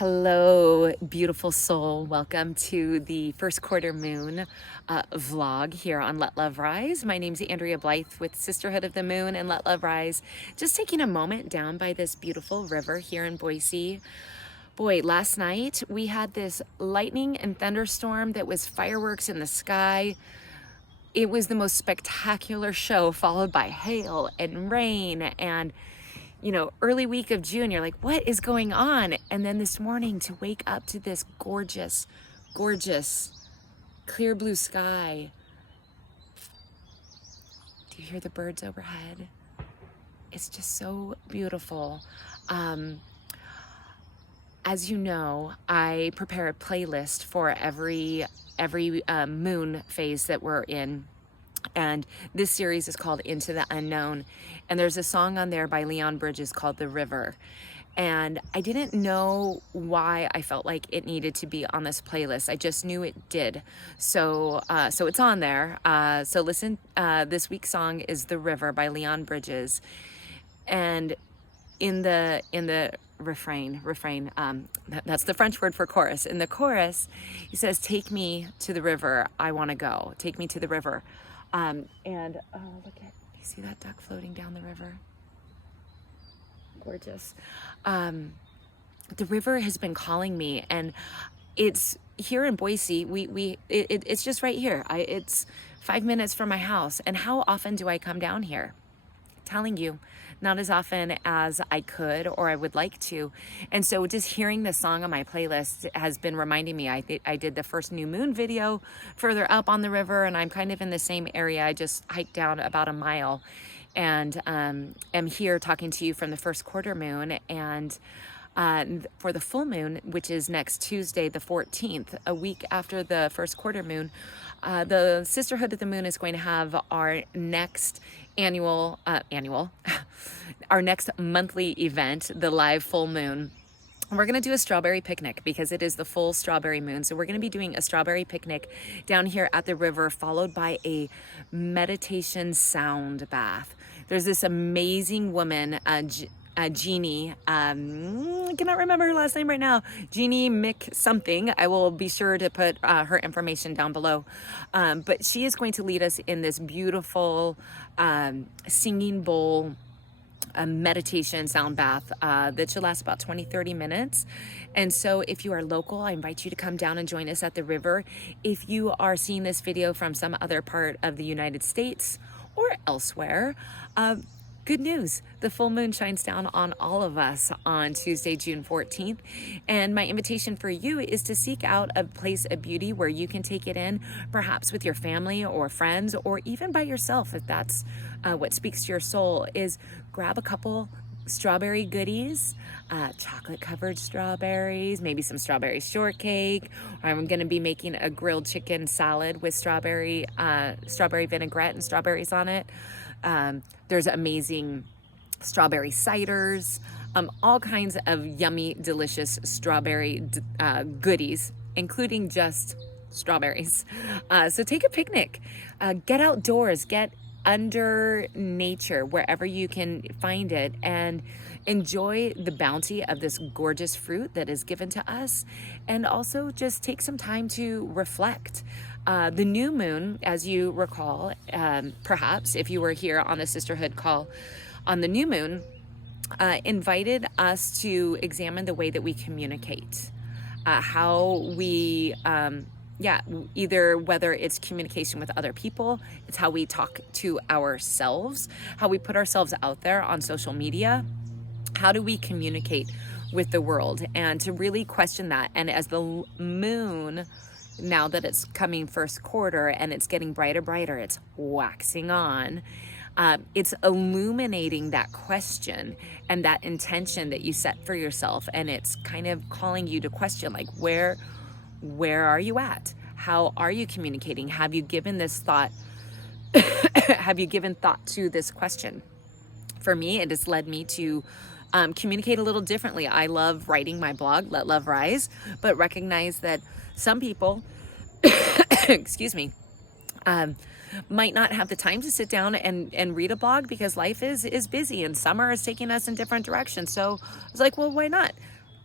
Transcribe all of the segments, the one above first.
Hello, beautiful soul. Welcome to the first quarter moon vlog here on Let Love Rise. My name's Andrea Blythe with Sisterhood of the Moon and Let Love Rise. Just taking a moment down by this beautiful river here in Boise. Boy, last night we had this lightning and thunderstorm that was fireworks in the sky. It was the most spectacular show, followed by hail and rain and early week of June, you're like, what is going on? And then this morning to wake up to this gorgeous, gorgeous, clear blue sky. Do you hear the birds overhead? It's just so beautiful. As you know, I prepare a playlist for every moon phase that we're in. And this series is called Into the Unknown. And there's a song on there by Leon Bridges called The River. And I didn't know why I felt like it needed to be on this playlist. I just knew it did. So it's on there. So listen, this week's song is The River by Leon Bridges. And in the refrain, that's the French word for chorus. In the chorus, he says, take me to the river, I want to go. Take me to the river. Look at, you see that duck floating down the river? Gorgeous. The river has been calling me, and it's here in Boise. It's just right here. It's 5 minutes from my house. And how often do I come down here? Telling you, not as often as I could or I would like to. And so just hearing this song on my playlist has been reminding me. I did the first new moon video further up on the river, and I'm kind of in the same area. I just hiked down about a mile and am here talking to you from the first quarter moon. And for the full moon, which is next Tuesday, the 14th, a week after the first quarter moon, the Sisterhood of the Moon is going to have our next our next monthly event, the live full moon. We're going to do a strawberry picnic because it is the full strawberry moon. So we're going to be doing a strawberry picnic down here at the river, followed by a meditation sound bath. There's this amazing woman, Jeanie, I cannot remember her last name right now, Jeanie something. I will be sure to put her information down below. But she is going to lead us in this beautiful singing bowl meditation sound bath that should last about 20-30 minutes. And so if you are local, I invite you to come down and join us at the river. If you are seeing this video from some other part of the United States or elsewhere, good news, the full moon shines down on all of us on Tuesday, June 14th. And my invitation for you is to seek out a place of beauty where you can take it in, perhaps with your family or friends, or even by yourself, if that's what speaks to your soul, is grab a couple strawberry goodies, chocolate covered strawberries, maybe some strawberry shortcake. I'm going to be making a grilled chicken salad with strawberry vinaigrette and strawberries on it. There's amazing strawberry ciders, all kinds of yummy, delicious strawberry goodies, including just strawberries. So take a picnic, get outdoors, get under nature wherever you can find it, and enjoy the bounty of this gorgeous fruit that is given to us. And also just take some time to reflect. The new moon, as you recall, perhaps if you were here on the Sisterhood call on the new moon, invited us to examine the way that we communicate, how we either whether it's communication with other people, it's how we talk to ourselves, how we put ourselves out there on social media, how do we communicate with the world, and to really question that. And as the moon, now that it's coming first quarter and it's getting brighter, it's waxing on, it's illuminating that question and that intention that you set for yourself. And it's kind of calling you to question, like, where are you at? How are you communicating? Have you given this thought? Have you given thought to this question? For me, it has led me to communicate a little differently. I love writing my blog, Let Love Rise, but recognize that some people, excuse me, might not have the time to sit down and read a blog because life is busy and summer is taking us in different directions. So I was like, well, why not?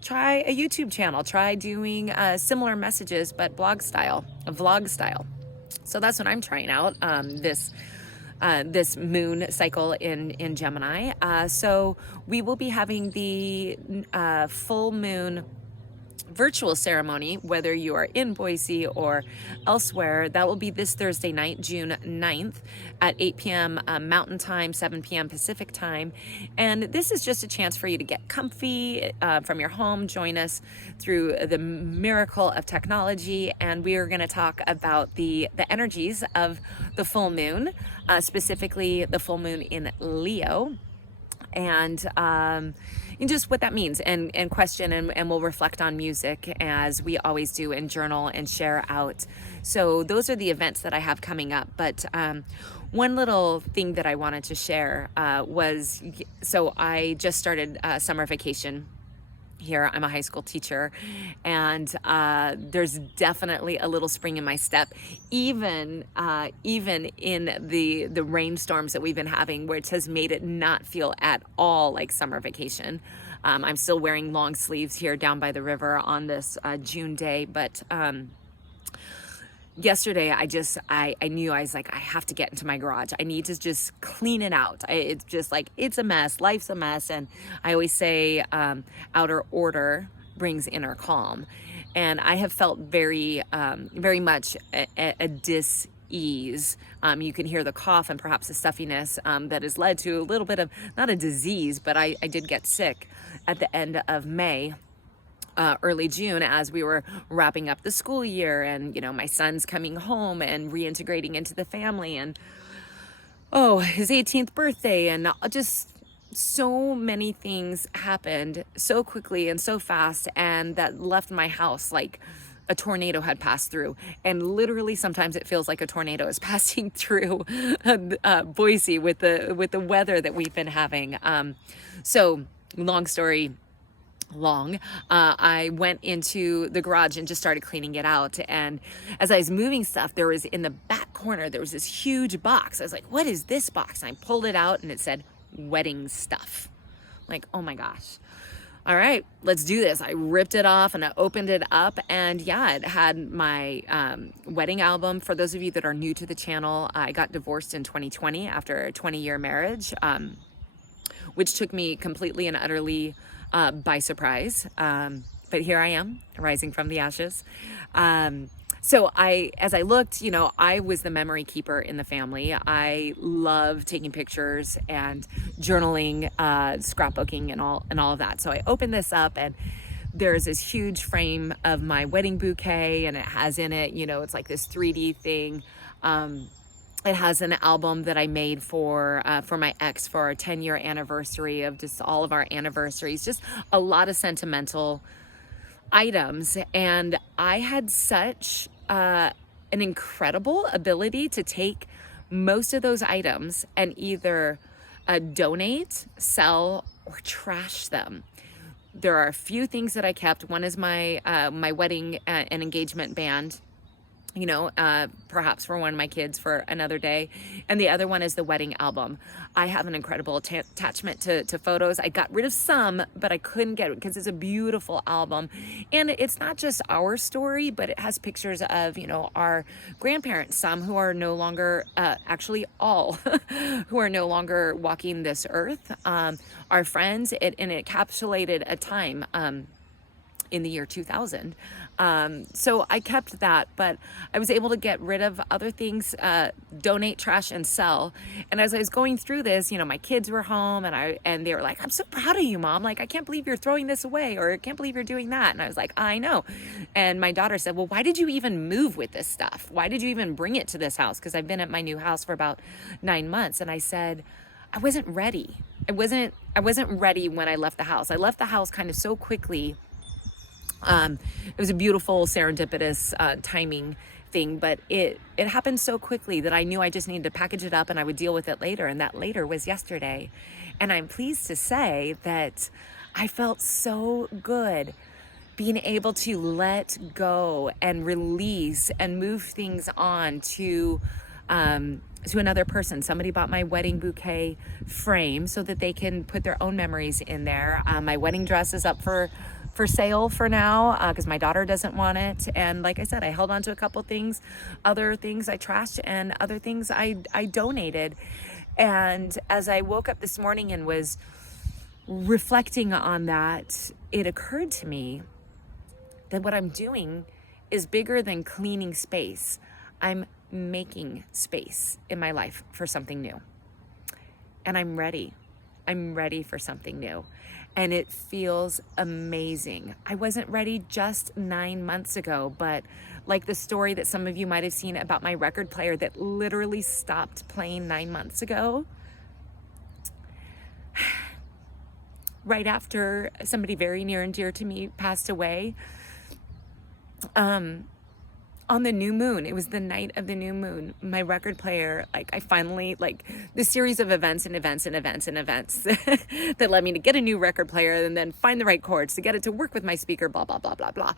try a YouTube channel, try doing similar messages, but blog style, vlog style. So that's what I'm trying out this moon cycle in Gemini. So we will be having the full moon virtual ceremony, whether you are in Boise or elsewhere. That will be this Thursday night, June 9th at 8 p.m. Mountain Time, 7 p.m. Pacific Time. And this is just a chance for you to get comfy from your home, join us through the miracle of technology. And we are going to talk about the energies of the full moon, specifically the full moon in Leo. And just what that means and question, and we'll reflect on music as we always do, and journal and share out. So those are the events that I have coming up. But one little thing that I wanted to share was, so I just started summer vacation here. I'm a high school teacher, and there's definitely a little spring in my step, even in the rainstorms that we've been having, which has made it not feel at all like summer vacation. I'm still wearing long sleeves here down by the river on this June day, but yesterday I knew, I was like, I have to get into my garage. I need to just clean it out. It's just like, it's a mess. Life's a mess. And I always say outer order brings inner calm. And I have felt very much a dis-ease. You can hear the cough and perhaps the stuffiness that has led to a little bit of, not a disease, but I did get sick at the end of May. Early June, as we were wrapping up the school year, and my son's coming home and reintegrating into the family, and his 18th birthday, and just so many things happened so quickly and so fast, and that left my house like a tornado had passed through. And literally sometimes it feels like a tornado is passing through Boise with the weather that we've been having. So long story long, I went into the garage and just started cleaning it out. And as I was moving stuff, there was in the back corner, there was this huge box. I was like, what is this box? And I pulled it out and it said wedding stuff. Like, oh my gosh. All right, let's do this. I ripped it off and I opened it up, and yeah, it had my wedding album. For those of you that are new to the channel, I got divorced in 2020 after a 20-year marriage, which took me completely and utterly by surprise. But here I am, rising from the ashes. So as I looked, I was the memory keeper in the family. I love taking pictures and journaling, scrapbooking, and all of that. So I opened this up, and there's this huge frame of my wedding bouquet, and it has in it, it's like this 3D thing. It has an album that I made for my ex for our 10-year anniversary of just all of our anniversaries, just a lot of sentimental items. And I had such an incredible ability to take most of those items and either donate, sell, or trash them. There are a few things that I kept. One is my my wedding and engagement band, perhaps for one of my kids for another day. And the other one is the wedding album. I have an incredible attachment to photos. I got rid of some, but I couldn't get it because it's a beautiful album. And it's not just our story, but it has pictures of, our grandparents, some who are no longer, actually all, who are no longer walking this earth, our friends, and it encapsulated a time in the year 2000. So I kept that, but I was able to get rid of other things, donate, trash, and sell. And as I was going through this, my kids were home, and they were like, I'm so proud of you, Mom. Like, I can't believe you're throwing this away, or I can't believe you're doing that. And I was like, I know. And my daughter said, well, why did you even move with this stuff? Why did you even bring it to this house? Because I've been at my new house for about 9 months. And I said, I wasn't ready. I wasn't ready when I left the house. I left the house kind of so quickly. It was a beautiful serendipitous timing thing, but it happened so quickly that I knew I just needed to package it up and I would deal with it later. And that later was yesterday. And I'm pleased to say that I felt so good being able to let go and release and move things on to another person. Somebody bought my wedding bouquet frame so that they can put their own memories in there. My wedding dress is up for for sale for now because my daughter doesn't want it. And like I said, I held on to a couple things. Other things I trashed, and other things I donated. And as I woke up this morning and was reflecting on that, it occurred to me that what I'm doing is bigger than cleaning space. I'm making space in my life for something new. And I'm ready. I'm ready for something new. And it feels amazing. I wasn't ready just 9 months ago, but like the story that some of you might have seen about my record player that literally stopped playing 9 months ago, right after somebody very near and dear to me passed away, on the new moon. It was the night of the new moon. My record player, like I finally, like the series of events that led me to get a new record player and then find the right chords to get it to work with my speaker, blah, blah, blah, blah, blah.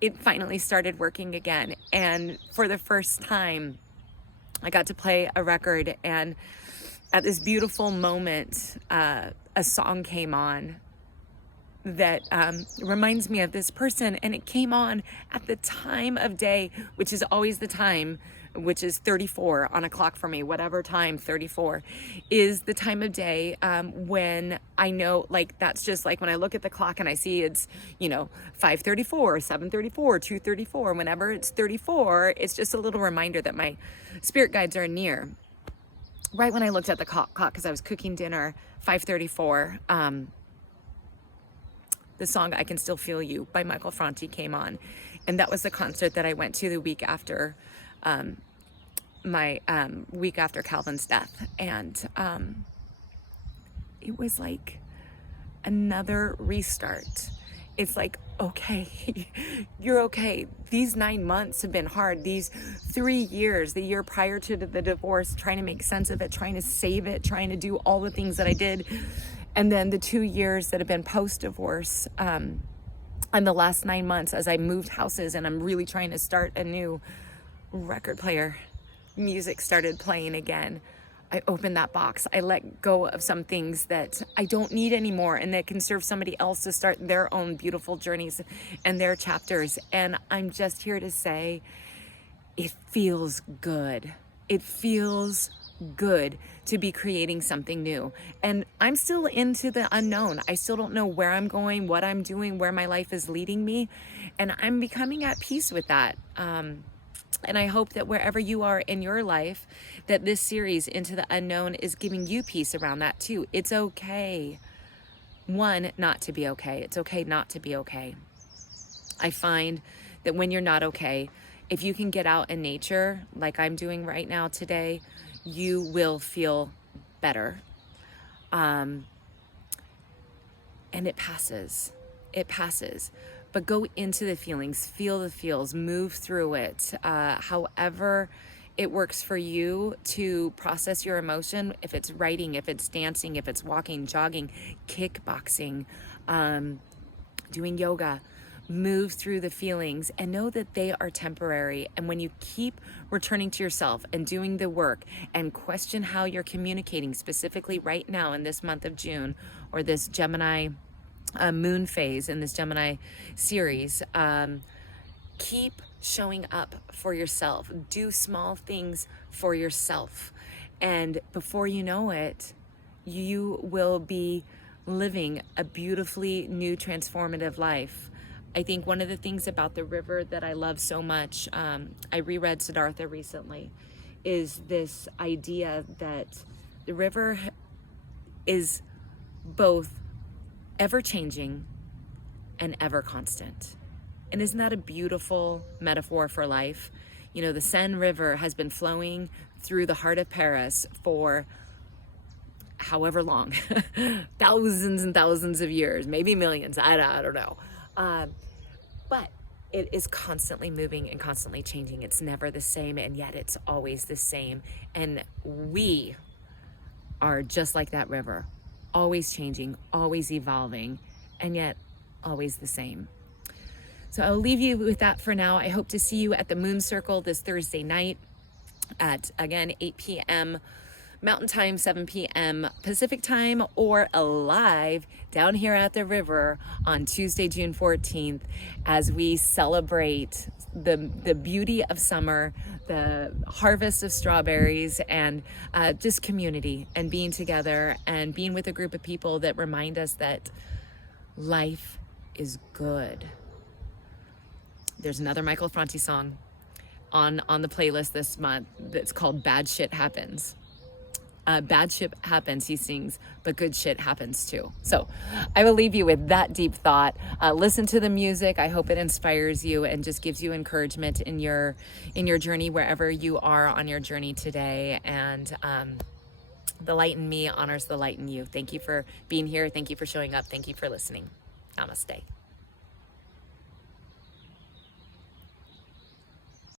It finally started working again. And for the first time, I got to play a record, and at this beautiful moment, a song came on that reminds me of this person, and it came on at the time of day, which is always the time, which is 34 on a clock for me. Whatever time 34 is the time of day when I know, like, that's just like when I look at the clock and I see it's 5:34, 7:34, 2:34. Whenever it's 34, it's just a little reminder that my spirit guides are near. Right when I looked at the clock because I was cooking dinner, 5:34, the song I Can Still Feel You by Michael Franti came on. And that was the concert that I went to the week after week after Calvin's death. And it was like another restart. It's like, okay, you're okay. These 9 months have been hard. These 3 years, the year prior to the divorce, trying to make sense of it, trying to save it, trying to do all the things that I did. And then the 2 years that have been post-divorce, and the last 9 months as I moved houses and I'm really trying to start a new record player. Music started playing again. I opened that box. I let go of some things that I don't need anymore and that can serve somebody else to start their own beautiful journeys and their chapters. And I'm just here to say, it feels good. It feels good to be creating something new. And I'm still into the unknown. I still don't know where I'm going, what I'm doing, where my life is leading me. And I'm becoming at peace with that. And I hope that wherever you are in your life, that this series, Into the Unknown, is giving you peace around that too. It's okay, one, not to be okay. It's okay not to be okay. I find that when you're not okay, if you can get out in nature, like I'm doing right now today, you will feel better. And it passes. It passes. But go into the feelings, feel the feels, move through it. However it works for you to process your emotion, if it's writing, if it's dancing, if it's walking, jogging, kickboxing, doing yoga, move through the feelings and know that they are temporary. And when you keep returning to yourself and doing the work and question how you're communicating, specifically right now in this month of June or this Gemini moon phase in this Gemini series, keep showing up for yourself. Do small things for yourself. And before you know it, you will be living a beautifully new transformative life. I think one of the things about the river that I love so much, I reread Siddhartha recently, is this idea that the river is both ever-changing and ever-constant. And isn't that a beautiful metaphor for life? You know, the Seine River has been flowing through the heart of Paris for however long, thousands and thousands of years, maybe millions, I don't know. But it is constantly moving and constantly changing. It's never the same, and yet it's always the same. And we are just like that river, always changing, always evolving, and yet always the same. So I'll leave you with that for now. I hope to see you at the Moon Circle this Thursday night at, again, 8 p.m. Mountain Time, 7 p.m. Pacific Time, or live down here at the river on Tuesday, June 14th, as we celebrate the beauty of summer, the harvest of strawberries, and just community and being together and being with a group of people that remind us that life is good. There's another Michael Franti song on the playlist this month that's called Bad Shit Happens. Bad shit happens, he sings, but good shit happens too. So I will leave you with that deep thought. Listen to the music. I hope it inspires you and just gives you encouragement in your journey, wherever you are on your journey today. And the light in me honors the light in you. Thank you for being here. Thank you for showing up. Thank you for listening. Namaste.